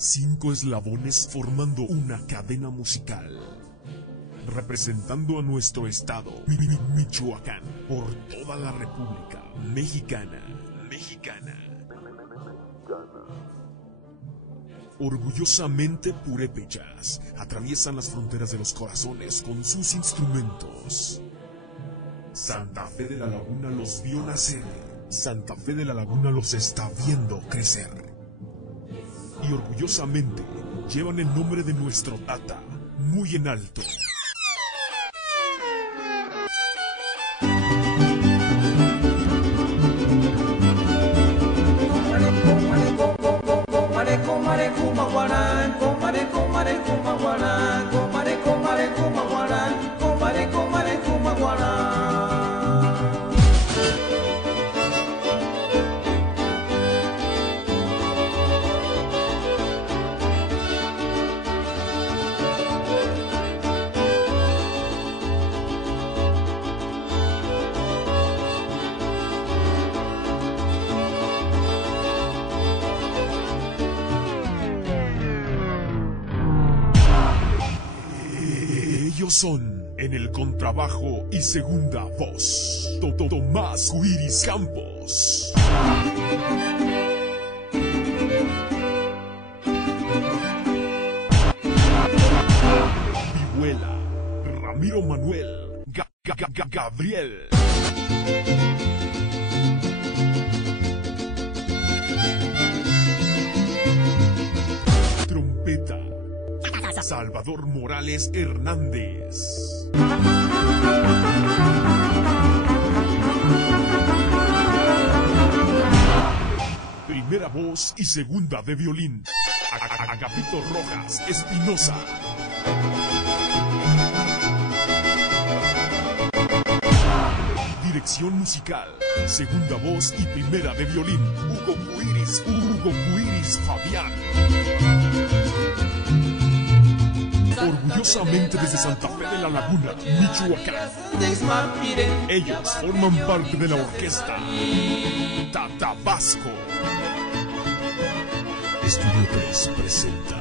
5 eslabones formando una cadena musical, representando a nuestro estado, Michoacán, por toda la República Mexicana. Orgullosamente purépechas, atraviesan las fronteras de los corazones con sus instrumentos. Santa Fe de la Laguna los vio nacer, Santa Fe de la Laguna los está viendo crecer. Y orgullosamente llevan el nombre de nuestro Tata muy en alto. Ellos son, en el contrabajo y segunda voz, Tomás Cuiris Campos. Vihuela, Ramiro Manuel, Gabriel. Trompeta, Salvador Morales Hernández. Primera voz y segunda de violín, Agapito Rojas Espinosa. Dirección musical, segunda voz y primera de violín, Hugo Cuiris Fabián. Orgullosamente desde Santa Fe de la Laguna, Michoacán. Ellos forman parte de la orquesta Tatabasco. Estudio 3 presenta